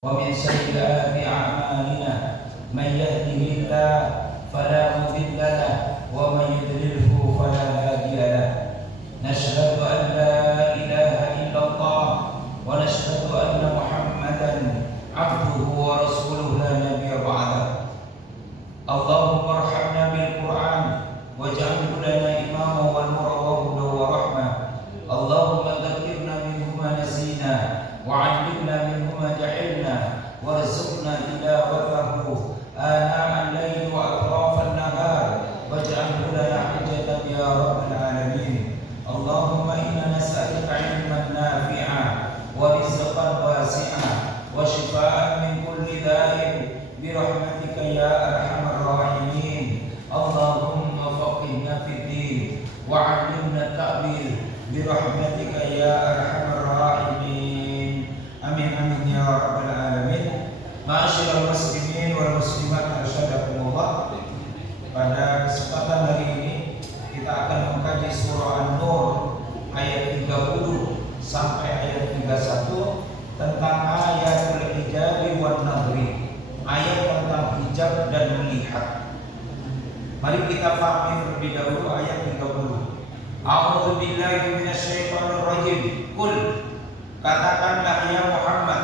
ومن سيئات أعمالنا من يهده الله فلا مضل له ومن يضلله فلا هادي له نشهد أن لا إله إلا الله ونشهد أن محمدا عبده ورسوله لا نبي بعده اللهم ارحمنا بالقرآن واجعله لنا إماما ونورا وهدى ورحمة اللهم ذكرنا منه ما نسينا وعلمنا منه ما جهلنا وارزقنا تلاوته آناء الليل وأطراف النهار واجعله لنا حجة يا رب العالمين اللهم إنا نسألك علما نافعا ورزقا واسعا وشفاء من كل داء برحمتك يا أرحم الراحمين اللهم فقهنا في الدين وعلمنا التأويل برحمتك يا أرحم الراحمين amin amin ya rabbal alamin. Ma'asyiral muslimin wal muslimat asyhadakumullah. Pada kesempatan hari ini kita akan mengkaji surah An-Nur ayat 30 sampai ayat 31 tentang ayatul hijabi wan nadri, ayat tentang hijab dan melihat. Mari kita pahami terlebih dahulu ayat 30. A'udzu billahi minasyaitonir rajim. Qul, katakanlah ya Muhammad,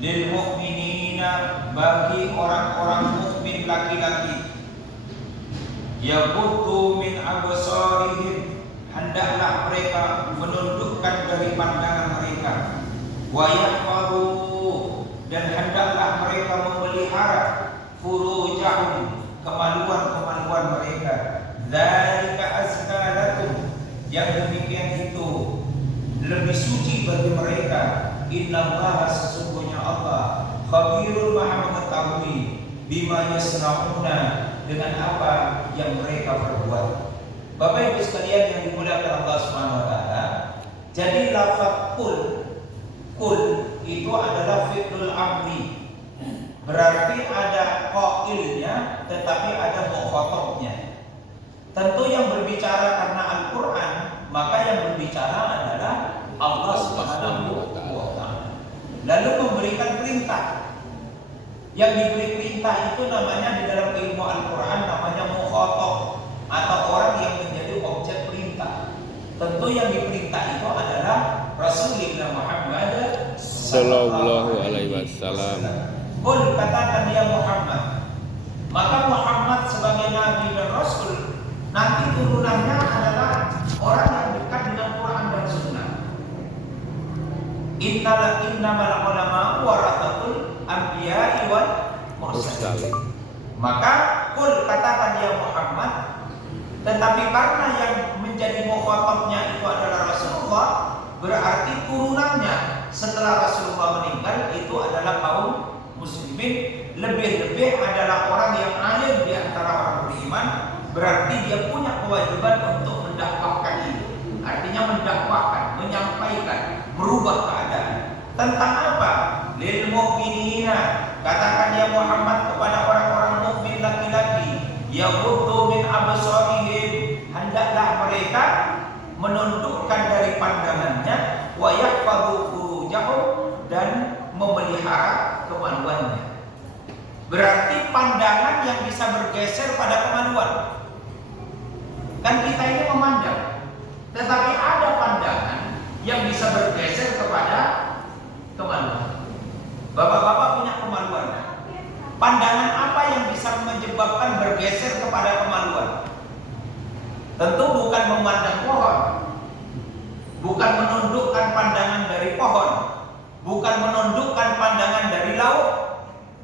lil mu'minina, bagi orang-orang mukmin laki-laki, yaghuddu min absarihim, hendaklah mereka menundukkan dari pandangan mereka, wa yahfazu, dan hendaklah mereka memelihara furujahum, kemaluan-kemaluan mereka. Dzalika azka lakum, yang demikian itu lebih suci bagi mereka. Innallaha, sesungguhnya Allah, khabirun, maha mengetahui, bima yasnauna, dengan apa yang mereka perbuat. Bapak Ibu sekalian yang dimuliakan Allah Subhanahu wa taala, jadi lafaz kul itu adalah fi'lul amri. Berarti ada qailnya tetapi ada mukhatabnya. Tentu yang berbicara karena Al-Qur'an, maka yang berbicara adalah Allah Subhanahu wa taala. Lalu memberikan perintah. Yang diberi perintah itu namanya di dalam ilmu Al-Qur'an namanya mukhatab, atau orang yang menjadi objek perintah. Tentu yang diperintah itu adalah Rasulullah Muhammad sallallahu alaihi wasallam. Qul, katakan ya Muhammad. Maka Muhammad sebagai nabi dan rasul, nanti turunannya adalah orang yang dekat dengan Quran dan Sunnah. Innamal ulama warathatul anbiya'i wal mursalin. Maka qul, katakan ya Muhammad, tetapi karena yang menjadi mukhatabnya itu adalah Rasulullah, berarti turunannya setelah Rasulullah meninggal itu adalah kaum muslimin, lebih-lebih adalah orang yang alim di antara orang beriman. Berarti dia punya kewajiban untuk mendakwahkan ini. Artinya mendakwahkan, menyampaikan, merubah keadaan. Tentang apa? Lil mu'minina, katakan ya Muhammad kepada orang-orang mukmin laki-laki, yaghuddu min absarihim, hendaklah mereka menundukkan dari pandangannya, wa yahfazu furujahum, dan memelihara kemaluannya. Berarti pandangan yang bisa bergeser pada kemaluan. Kan kita ini memandang, tetapi ada pandangan yang bisa bergeser kepada kemaluan. Bapak-bapak punya kemaluan. Pandangan apa yang bisa menyebabkan bergeser kepada kemaluan? Tentu bukan memandang pohon, bukan menundukkan pandangan dari pohon, bukan menundukkan pandangan dari laut.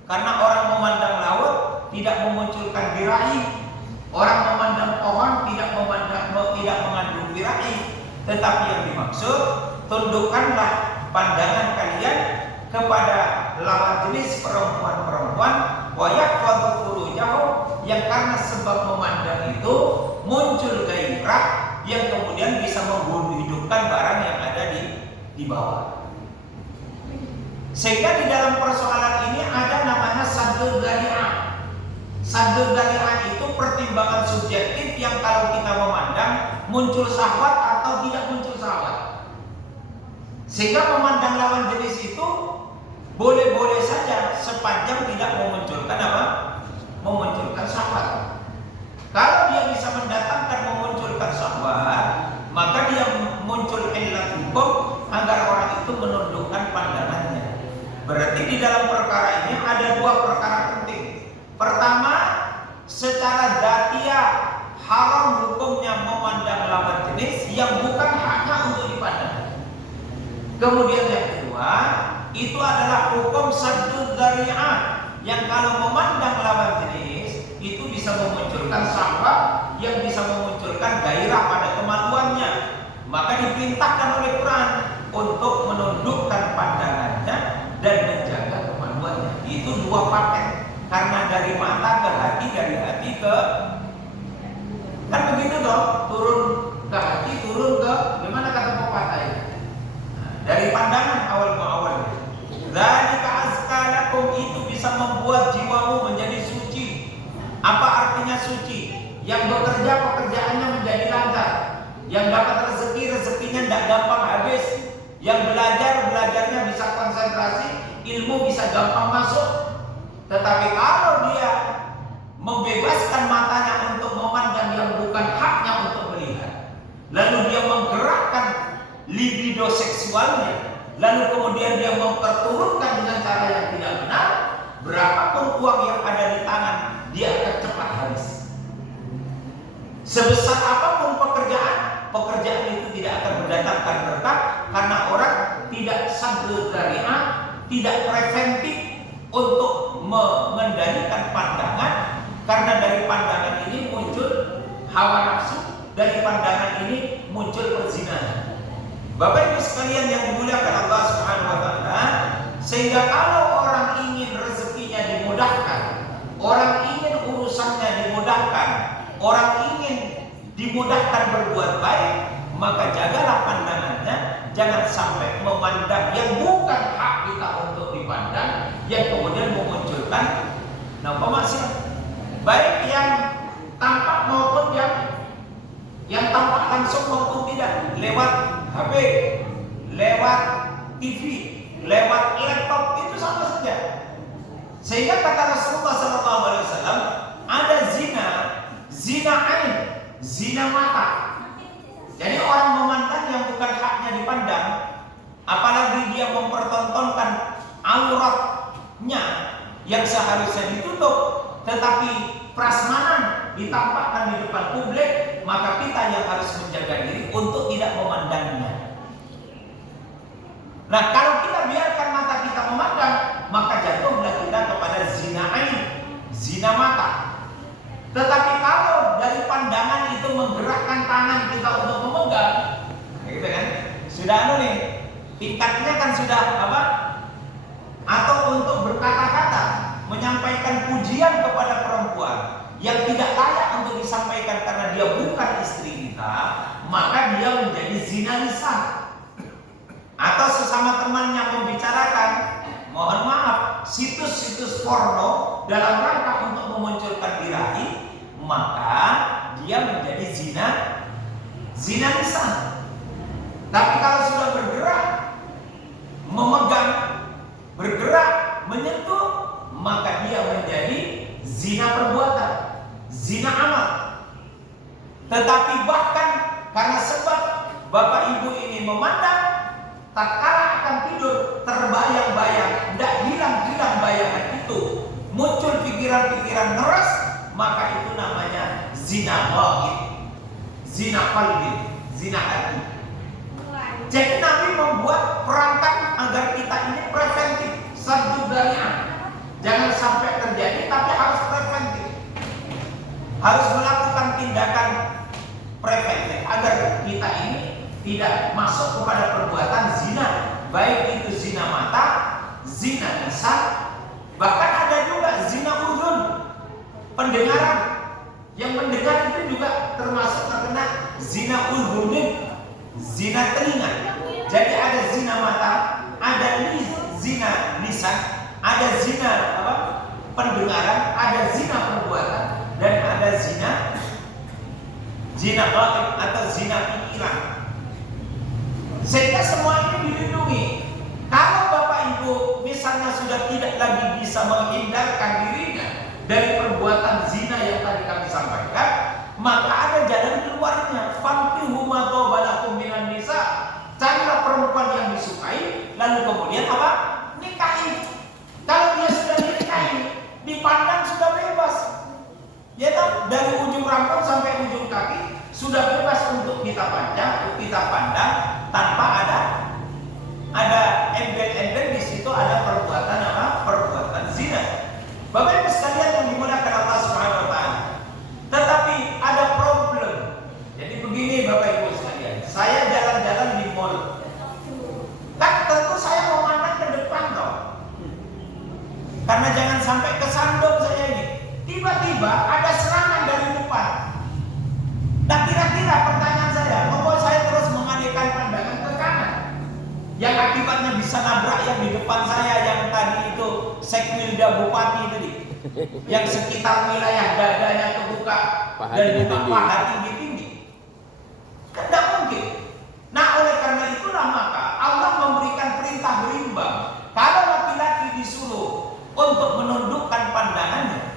Karena orang memandang laut tidak memunculkan birahi. Orang memandang pohon tidak mengandung birahi. Tetapi yang dimaksud, tundukkanlah pandangan kalian kepada lawan jenis perempuan-perempuan, wa yahfazu furujahum, yang karena sebab memandang itu muncul gairah yang kemudian bisa menghidupkan barang yang ada di bawah. Sehingga di dalam persoalan ini ada namanya saddul dzari'ah. Saddul dzari'ah itu pertimbangan subjektif yang kalau kita memandang muncul syahwat atau tidak muncul syahwat. Sehingga memandang lawan jenis itu boleh-boleh saja sepanjang tidak memunculkan apa? Memunculkan syahwat. Kalau dia bisa mendatangkan memunculkan syahwat, maka dia muncul illat hukum agar orang itu menundukkan pandangannya. Berarti di dalam perkara ini ada dua perkara penting. Pertama, secara dzatiyah haram hukumnya memandang lawan jenis yang bukan haknya untuk dipandang. Kemudian yang kedua, itu adalah hukum saddud dzari'ah, yang kalau memandang lawan jenis itu bisa memunculkan syahwat, yang bisa memunculkan gairah pada kemaluannya. Maka diperintahkan oleh Quran untuk menundukkan pandangannya dan menjaga kemaluannya. Itu dua paket. Karena dari mata ke hati, dari hati ke, kan begitu dong, turun ke hati, turun ke, gimana kata pepatah itu? Dari pandangan awal. Dzalika azka lakum, itu bisa membuat jiwamu menjadi suci. Apa artinya suci? Yang bekerja pekerjaannya menjadi lancar, yang dapat rezeki rezekinya tidak gampang habis, yang belajarnya bisa konsentrasi, ilmu bisa gampang masuk. Tetapi kalau dia membebaskan matanya untuk memandang yang bukan haknya untuk melihat, lalu dia menggerakkan libido seksualnya, lalu kemudian dia memperturunkan dengan cara yang tidak benar, berapapun uang yang ada di tangan, dia akan cepat habis. Sebesar apapun pekerjaan itu tidak akan mendatangkan berkah, karena orang tidak saddud dzari'ah, tidak preventif untuk mengendalikan pandangan, karena dari pandangan ini muncul hawa nafsu, dari pandangan ini muncul perzinahan. Bapak Ibu sekalian yang dimuliakan Allah Subhanahu wa taala, sehingga kalau orang ingin rezekinya dimudahkan, orang ingin urusannya dimudahkan, orang ingin dimudahkan berbuat baik, maka jagalah pandangannya, jangan sampai memandang yang bukan hak kita untuk dipandang, yang kemudian memunculkan maksiat, baik yang tampak maupun yang tampak langsung maupun tidak, lewat HP, lewat TV, lewat laptop, itu sama saja. Sehingga kata Rasulullah SAW, ada zina ain, zina mata. Jadi orang memandang yang bukan haknya dipandang, apalagi dia mempertontonkan auratnya yang seharusnya ditutup, tetapi prasmanan ditampakkan di depan publik, maka kita yang harus menjaga diri untuk tidak memandangnya. Nah, kalau kita biarkan mata kita memandang, maka jatuhlah kita kepada zina ain, zina mata. Tetapi kalau dari pandangan itu menggerakkan tangan kita untuk memegang, gitu kan? Sudah nih, tingkatnya kan sudah apa? Atau untuk berkata-kata, menyampaikan pujian kepada perempuan yang tidak layak untuk disampaikan karena dia bukan istri kita, maka dia menjadi zina lisan. Atau sesama teman yang membicarakan, mohon maaf, situs-situs porno dalam rangka untuk memunculkan birahi, maka dia menjadi zina lisan. Tapi kalau sudah bergerak, memegang, bergerak, menyentuh, maka dia menjadi zina perbuatan, zina amal. Tetapi bahkan karena sebab bapak ibu ini memandang, tak kala akan tidur terbayang-bayang, tidak hilang-hilang bayangan itu, muncul pikiran-pikiran neras, maka itu namanya zina ghaib, zina qalbi, zina hati. Jadi Nabi membuat perangkat agar kita ini preventif, saddud dzari'ah. Jangan sampai terjadi, tapi harus preventif. Harus melakukan tindakan preventif agar kita ini tidak masuk kepada perbuatan zina, baik itu zina mata, zina lisan, bahkan ada juga zina udhun, pendengaran. Yang mendengar itu juga termasuk terkena zina udhunin, zina telinga. Jadi ada zina mata, ada zina lisan, ada zina pendengaran, ada zina perbuatan, dan ada zina ghaib atau zina pikiran. Sehingga semua ini dilindungi. Kalau bapak ibu itu misalnya sudah tidak lagi bisa menghindarkan dirinya dari perbuatan zina yang tadi kami sampaikan, maka ada jalan keluarnya. Fankihu ma taba lakum minan nisa. Carilah perempuan yang disukai, lalu kemudian apa? Nikahi. Kalau dia sudah dinikahi, dipandang sudah bebas. Ya kan? Dari ujung rambut sampai ujung kaki sudah bebas untuk kita pandang tanpa ada embel-embel di situ, ada perbuatan apa? Perbuatan zina. Bapak Ibu sekalian yang dimuliakan Allah Subhanahu wa taala. Tetapi ada problem. Jadi begini Bapak Ibu sekalian, saya jalan-jalan di mall. Kan tentu saya memandang ke depan toh. Karena jangan sampai kesandung saya ini. Tiba-tiba ada serangan dari depan. Nah kira-kira pertanyaan saya, mau saya terus mengalihkan pandangan ke kanan, yang akibatnya bisa nabrak yang di depan saya yang tadi itu Sekmilda Bupati tadi, yang sekitar wilayah dadanya kebuka dan paha tinggi-tinggi. Kan tidak mungkin. Nah oleh karena itulah maka Allah memberikan perintah berimbang. Kalau laki-laki disuruh untuk menundukkan pandangannya,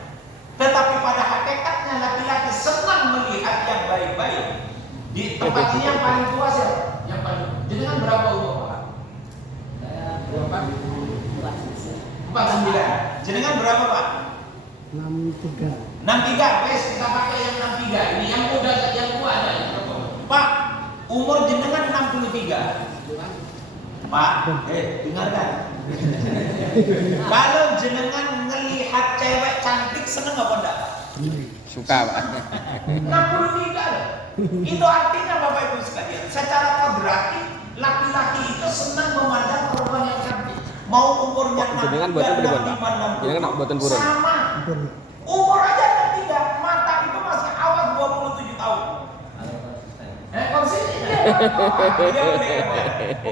tetapi pada hakikatnya laki-laki senang melihat yang baik-baik. Di tempat ini yang paling tua siapa? Yang paling. Jenengan berapa umur Pak? Saya berapa? 49. Jenengan berapa Pak? 63. 63. Wes kita pakai yang 63. Ini yang muda yang tua ada. Pak, umur jenengan 63. Pak, dengarkan. Kalau jenengan ngelihat cewek cantik seneng apa enggak? Suka, Pak. 63. Itu artinya Bapak Ibu sekalian, secara kodrati laki-laki itu senang memandang perempuan yang cantik. Mau umurnya 65, 65, sama. Umur aja tidak, mata itu masih awal 27 tahun. Konsisten dia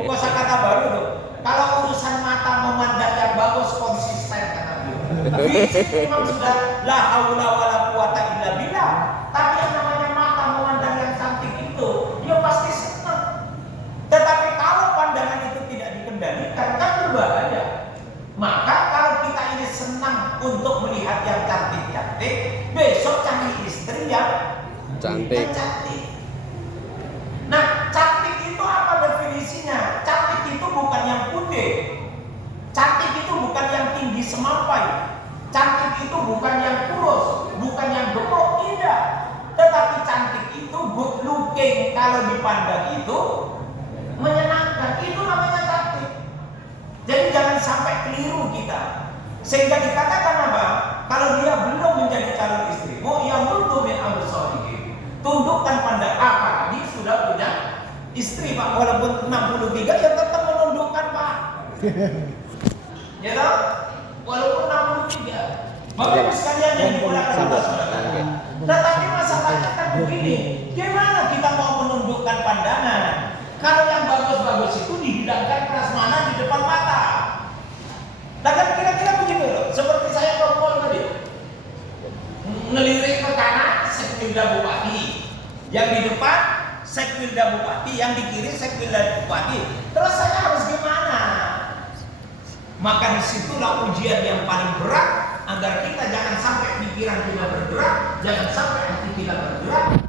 kosa kata baru tuh. Kalau urusan mata memandang yang bagus konsisten kata beliau. Fisik memang sudah la haula wala quwata illa billah. Tapi yang namanya mata memandang yang cantik itu, dia pasti senang. Tetapi kalau pandangan itu tidak dikendalikan kan berbahaya. Maka kalau kita ini senang untuk melihat yang cantik-cantik, besok cari istri yang cantik. Nah, cantik itu apa definisinya? Cantik itu bukan yang putih. Cantik itu bukan yang tinggi semampai. Cantik itu bukan yang kurus, bukan yang gemuk, tidak. Tetapi cantik itu good looking, kalau dipandang itu menyenangkan. Itu namanya cantik. Jadi jangan sampai keliru kita. Sehingga dikatakan apa? Kalau dia belum menjadi calon istrimu, ya mundur min amsalihi. Tundukkan pandang apa? Dia sudah punya istri Pak, walaupun 63 ya tetap menundukkan Pak. Ya toh? Walaupun 63. Bapak Ibu sekalian yang dimuliakan Allah SWT. Tetapi masalahnya kan begini, gimana kita mau menundukkan pandangan kalau yang bagus-bagus itu dihidangkan prasmanan di depan mata? Nah kan kira-kira begitu loh. Seperti saya ke mall tadi, ngelirik ke kanan Sekmilda Bupati, yang di depan Sekmilda Bupati, yang di kiri Sekmilda Bupati. Terus saya harus gimana? Maka disitulah ujian yang paling berat, agar kita jangan sampai pikiran kita bergerak, jangan sampai hati kita bergerak,